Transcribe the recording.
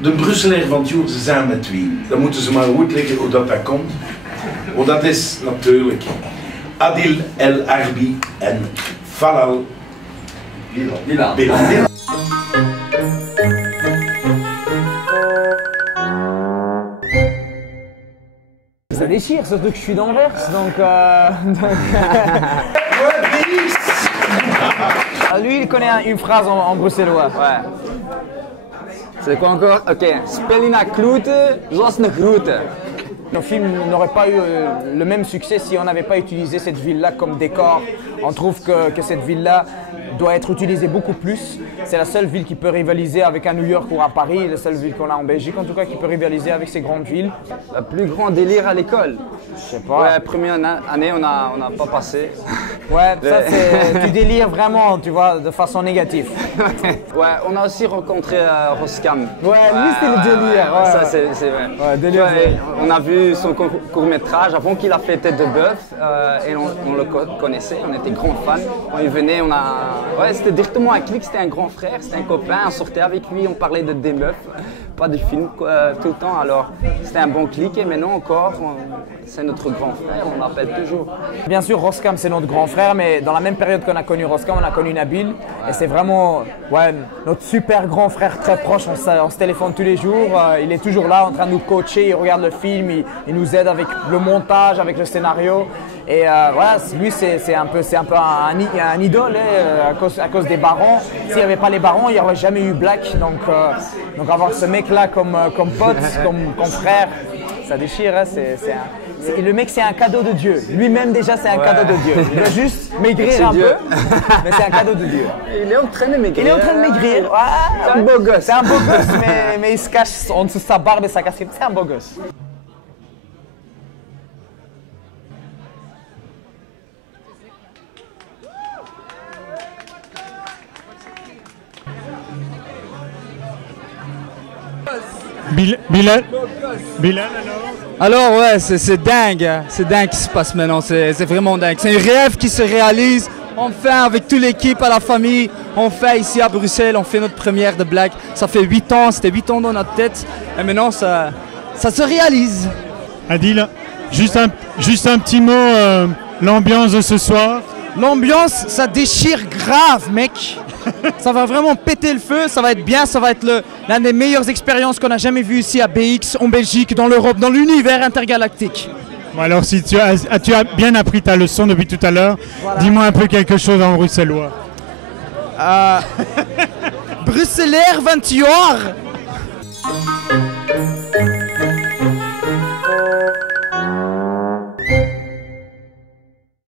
De Brusseler van het jaar, ze zijn met wie. Dan moeten ze maar goed leggen hoe dat komt. Want dat is natuurlijk Adil El Arbi en Falal Bilal. Ça déchire, surtout que je suis d'Anvers, donc... Lui, il connaît une phrase en bruxellois. Ouais. C'est quoi encore? Ok. Spelina kloete, zoals een groete. Nos films n'auraient pas eu le même succès si on n'avait pas utilisé cette ville-là comme décor. On trouve que cette ville-là doit être utilisée beaucoup plus. C'est la seule ville qui peut rivaliser avec un New York ou un Paris, la seule ville qu'on a en Belgique en tout cas qui peut rivaliser avec ces grandes villes. Le plus grand délire à l'école? Je sais pas. Ouais, première année, on n'a pas passé. Ouais, ça c'est... tu délires vraiment, tu vois, de façon négative. Ouais, on a aussi rencontré Roskam. Ouais, lui c'était le délire. Ouais, ça c'est vrai. Ouais, délire. On a vu son court-métrage avant qu'il a fait Tête de Bœuf et on le connaissait, on était grands fans. Quand il venait, ouais, c'était directement un clic, c'était un grand frère, c'était un copain, on sortait avec lui, on parlait de des meufs, pas de films tout le temps, alors c'était un bon clic et maintenant encore, c'est notre grand frère, on l'appelle toujours. Bien sûr, Roskam c'est notre grand frère, mais dans la même période qu'on a connu Roskam, on a connu Nabil et c'est vraiment notre super grand frère très proche, on se téléphone tous les jours, il est toujours là en train de nous coacher, il regarde le film, il nous aide avec le montage, avec le scénario. Et voilà, lui c'est un peu un idole à cause des barons. S'il n'y avait pas les barons, il n'y aurait jamais eu Black. Donc avoir ce mec là comme pote, comme frère, ça déchire. Hein, le mec c'est un cadeau de Dieu. Lui-même déjà c'est un cadeau de Dieu. Il doit juste maigrir un peu, mais c'est un cadeau de Dieu. Il est en train de maigrir. Il est en train de maigrir. C'est un beau gosse. C'est un beau gosse, mais il se cache en dessous de sa barbe et sa casquette. C'est un beau gosse. Bilal alors ouais, c'est dingue ce qui se passe maintenant, c'est vraiment dingue. C'est un rêve qui se réalise, enfin avec toute l'équipe, à la famille, on fait ici à Bruxelles, on fait notre première de Black. Ça fait 8 ans, c'était 8 ans dans notre tête, et maintenant ça se réalise. Adil, juste un petit mot, l'ambiance de ce soir. L'ambiance, ça déchire grave, mec. Ça va vraiment péter le feu, ça va être bien, ça va être l'une des meilleures expériences qu'on a jamais vues ici à BX, en Belgique, dans l'Europe, dans l'univers intergalactique. Bon, alors si tu as bien appris ta leçon depuis tout à l'heure, voilà. Dis-moi un peu quelque chose en bruxellois. Brusseler 20 jaar.